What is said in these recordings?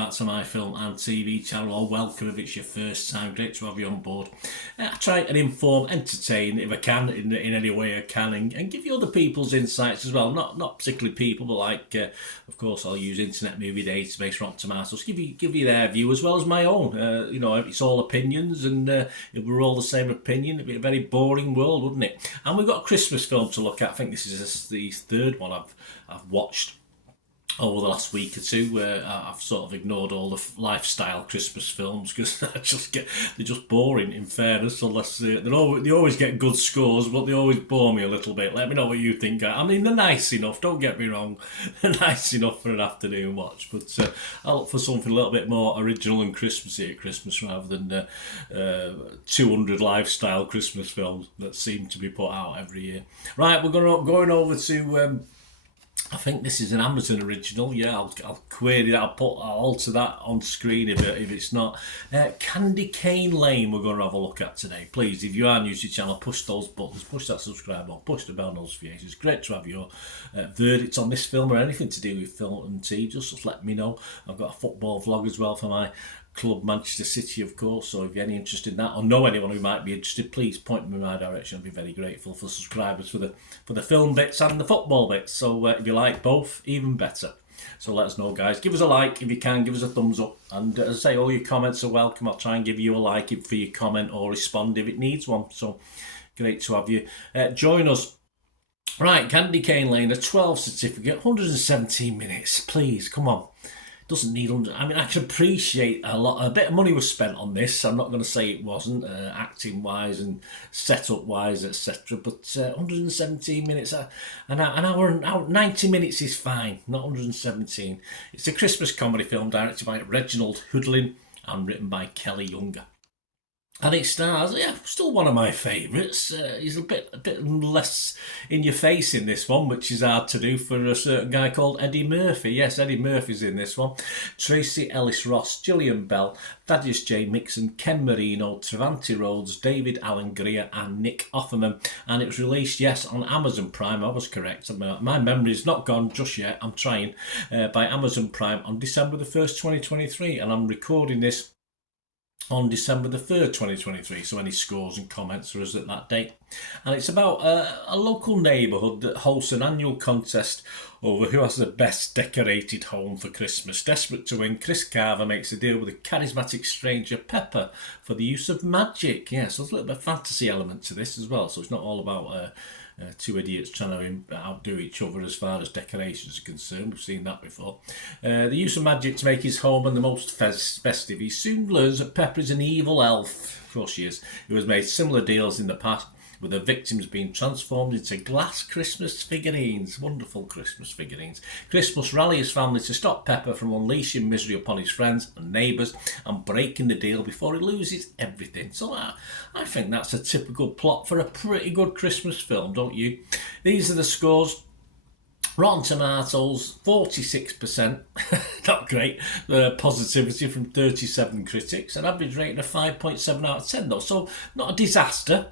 back to my film and TV channel, or welcome if it's your first time. Great to have you on board. I try and inform, entertain if I can, in any way I can, and give you other people's insights as well. Not particularly people, but like, of course, I'll use Internet Movie Database, Rotten Tomatoes, give you their view as well as my own. It's all opinions, and if we're all the same opinion, it'd be a very boring world, wouldn't it? And we've got a Christmas film to look at. I think this is the third one I've watched over the last week or two, where I've sort of ignored all the lifestyle Christmas films because they're just boring, in fairness, unless they always get good scores, but they always bore me a little bit. Let me know what you think. I mean, they're nice enough, don't get me wrong, they're nice enough for an afternoon watch, but I look for something a little bit more original and Christmassy at Christmas rather than 200 lifestyle Christmas films that seem to be put out every year. Right, we're going over to I think this is an Amazon original. Yeah, I'll query that. I'll alter that on screen if it's not. Candy Cane Lane we're going to have a look at today. Please, if you are new to the channel, push those buttons, push that subscribe button, push the bell notifications. It's great to have your verdict on this film or anything to do with film and TV. Just let me know. I've got a football vlog as well for my club, Manchester City, of course, so if you're any interested in that or know anyone who might be interested, please point them in my direction. I'd be very grateful for subscribers for the film bits and the football bits, so if you like both, even better. So let us know, guys. Give us a like if you can, give us a thumbs up, and as I say, all your comments are welcome. I'll try and give you a like for your comment or respond if it needs one, so great to have you join us. Right, Candy Cane Lane, a 12 certificate, 117 minutes, please, come on. Doesn't need 100. I mean, I can appreciate a bit of money was spent on this. I'm not going to say it wasn't, acting wise and setup wise, etc. But 117 minutes, an hour, 90 minutes is fine, not 117. It's a Christmas comedy film directed by Reginald Hudlin and written by Kelly Younger. And it stars, still one of my favourites. He's a bit less in your face in this one, which is hard to do for a certain guy called Eddie Murphy. Yes, Eddie Murphy's in this one. Tracy Ellis Ross, Gillian Bell, Thaddeus J. Mixon, Ken Marino, Travanti Rhodes, David Alan Greer, and Nick Offerman. And it was released, yes, on Amazon Prime. I was correct. My memory's not gone just yet. I'm trying. By Amazon Prime on December the 1st, 2023. And I'm recording this on December the 3rd, 2023, so any scores and comments are us at that date. And it's about a local neighbourhood that hosts an annual contest over who has the best decorated home for Christmas. Desperate to win, Chris Carver makes a deal with a charismatic stranger, Pepper, for the use of magic. Yeah, so there's a little bit of fantasy element to this as well, so it's not all about two idiots trying to outdo each other as far as decorations are concerned. We've seen that before. The use of magic to make his home and the most festive. He soon learns that Pepper is an evil elf, of course she is, who has made similar deals in the past, with the victims being transformed into glass Christmas figurines. Wonderful Christmas figurines. Chris must rally his family to stop Pepper from unleashing misery upon his friends and neighbours and breaking the deal before he loses everything. So I think that's a typical plot for a pretty good Christmas film, don't you? These are the scores. Rotten Tomatoes, 46%, not great. Positivity from 37 critics. An average rating of 5.7 out of 10 though, so not a disaster.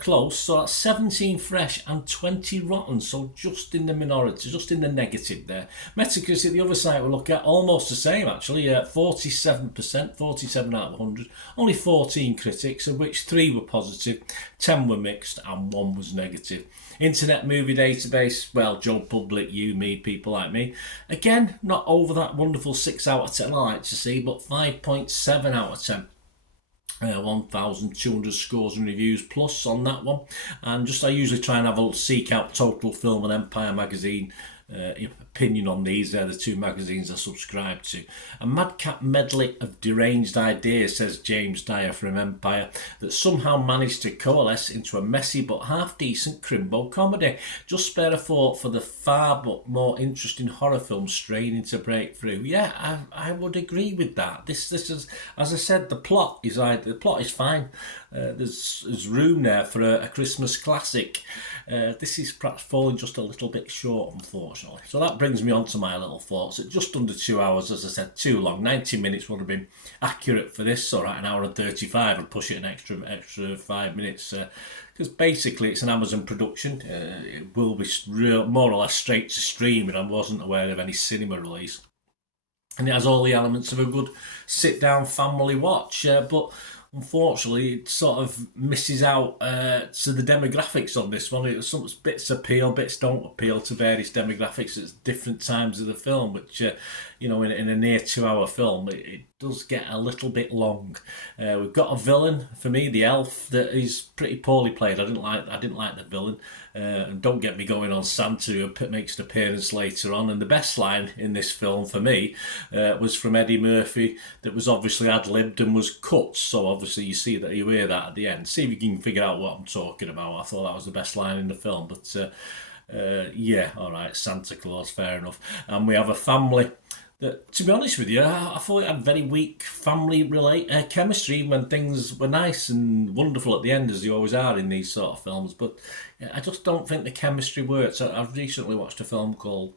Close, so that's 17 fresh and 20 rotten, so just in the minority, just in the negative there. Metacritic, the other site we'll look at, almost the same actually, 47%, 47 out of 100. Only 14 critics, of which 3 were positive, 10 were mixed and 1 was negative. Internet Movie Database, well, Joe Public, you, me, people like me. Again, not over that wonderful 6 out of 10 I like to see, but 5.7 out of 10. 1,200 scores and reviews plus on that one. And I usually try and have a seek out Total Film and Empire magazine opinion on these. They're the two magazines I subscribe to. A madcap medley of deranged ideas, says James Dyer from Empire, that somehow managed to coalesce into a messy but half-decent crimbo comedy. Just spare a thought for the far but more interesting horror film straining to break through. Yeah, I would agree with that. This is, as I said, the plot is fine. There's room there for a Christmas classic. This is perhaps falling just a little bit short, unfortunately. So that brings me on to my little thoughts. At just under 2 hours, as I said, too long. 90 minutes would have been accurate for this. All right, an hour and 35 and push it an extra 5 minutes. Because basically it's an Amazon production. It will be more or less straight to streaming. I wasn't aware of any cinema release. and it has all the elements of a good sit-down family watch. But unfortunately, it sort of misses out to the demographics on this one. Some bits appeal, bits don't appeal to various demographics at different times of the film, which, in a near 2 hour film, it does get a little bit long. We've got a villain, for me, the elf, that is pretty poorly played. I didn't like the villain. And don't get me going on Santa, who makes an appearance later on. And the best line in this film for me was from Eddie Murphy, that was obviously ad-libbed and was cut. So obviously you hear that at the end. See if you can figure out what I'm talking about. I thought that was the best line in the film. But yeah, all right, Santa Claus, fair enough. And we have a family that, to be honest with you, I thought it had very weak family chemistry when things were nice and wonderful at the end, as they always are in these sort of films. But I just don't think the chemistry works. I've recently watched a film called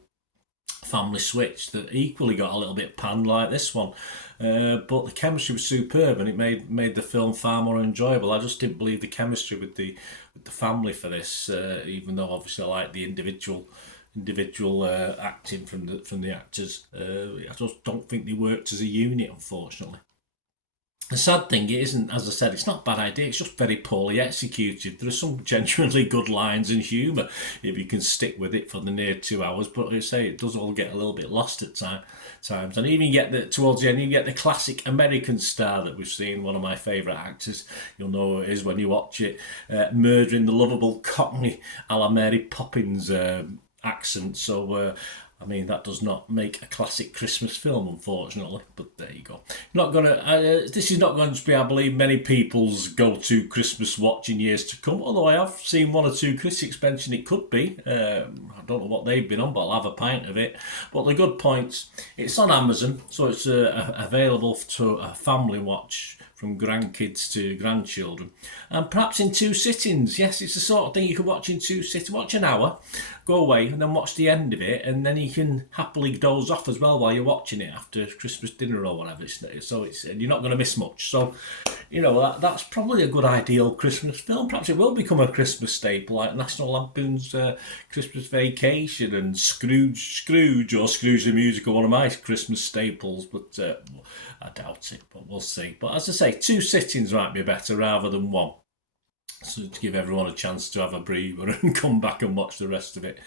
Family Switch that equally got a little bit panned like this one. But the chemistry was superb, and it made the film far more enjoyable. I just didn't believe the chemistry with the family for this, even though obviously I like the individual acting from the actors. I just don't think they worked as a unit, unfortunately. The sad thing, it isn't, as I said, it's not a bad idea, it's just very poorly executed. There are some genuinely good lines and humour if you can stick with it for the near 2 hours, but as I say, it does all get a little bit lost at times. And even towards the end, you get the classic American star that we've seen, one of my favourite actors, you'll know who it is when you watch it, murdering the lovable Cockney a la Mary Poppins accent. So that does not make a classic Christmas film, unfortunately. But there you go. This is not going to be, I believe, many people's go-to Christmas watch in years to come. Although I have seen one or two critics mention it could be. I don't know what they've been on, but I'll have a pint of it. But the good points, it's on Amazon, so it's available to a family watch, from grandkids to grandchildren, and perhaps in 2 sittings. Yes, it's the sort of thing you can watch in 2 sittings. Watch an hour, go away, and then watch the end of it, and then you can happily doze off as well while you're watching it after Christmas dinner or whatever. And you're not going to miss much. So, that's probably a good ideal Christmas film. Perhaps it will become a Christmas staple, like National Lampoon's Christmas Vacation and Scrooge or Scrooge the Musical, one of my Christmas staples. But I doubt it. But we'll see. But as I say, 2 sittings might be better rather than 1. So to give everyone a chance to have a breather and come back and watch the rest of it.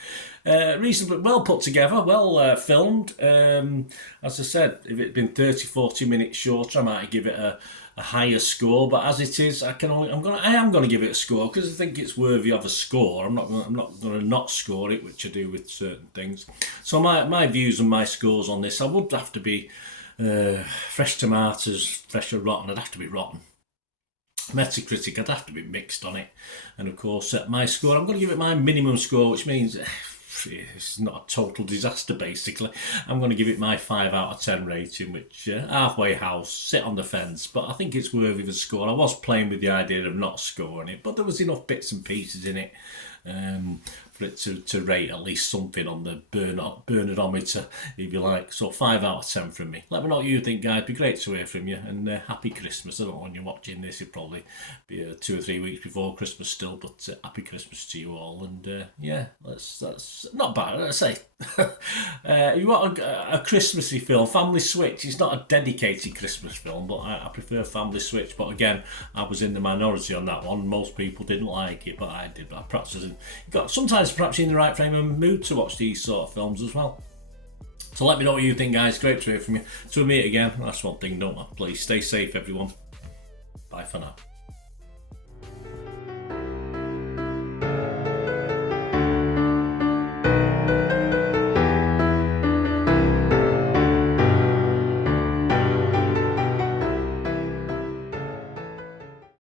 Reasonably well put together, well filmed. As I said, if it had been 30-40 minutes shorter, I might give it a higher score. But as it is, I am going to give it a score because I think it's worthy of a score. I'm not going to not score it, which I do with certain things. So my views and my scores on this, I would have to be fresh tomatoes, fresh or rotten. I'd have to be rotten. Metacritic, I'd have to be mixed on it. And of course, my score, I'm going to give it my minimum score, which means it's not a total disaster, basically. I'm going to give it my 5 out of 10 rating, which halfway house, sit on the fence, but I think it's worthy of a score. I was playing with the idea of not scoring it, but there was enough bits and pieces in it for it to rate at least something on the Bernardometer, if you like. So 5 out of 10 from me. Let me know what you think, guys. It'd be great to hear from you. And happy Christmas. I don't know when you're watching this, it'll probably be 2 or 3 weeks before Christmas still, but happy Christmas to you all. And that's not bad, I say. If you want a Christmassy film, Family Switch, it's not a dedicated Christmas film, but I prefer Family Switch. But again, I was in the minority on that one. Most people didn't like it, but I did. But perhaps sometimes perhaps you're in the right frame of mood to watch these sort of films as well. So let me know what you think, guys. Great to hear from you. Till we meet again, that's one thing, don't I? Please stay safe, everyone. Bye for now.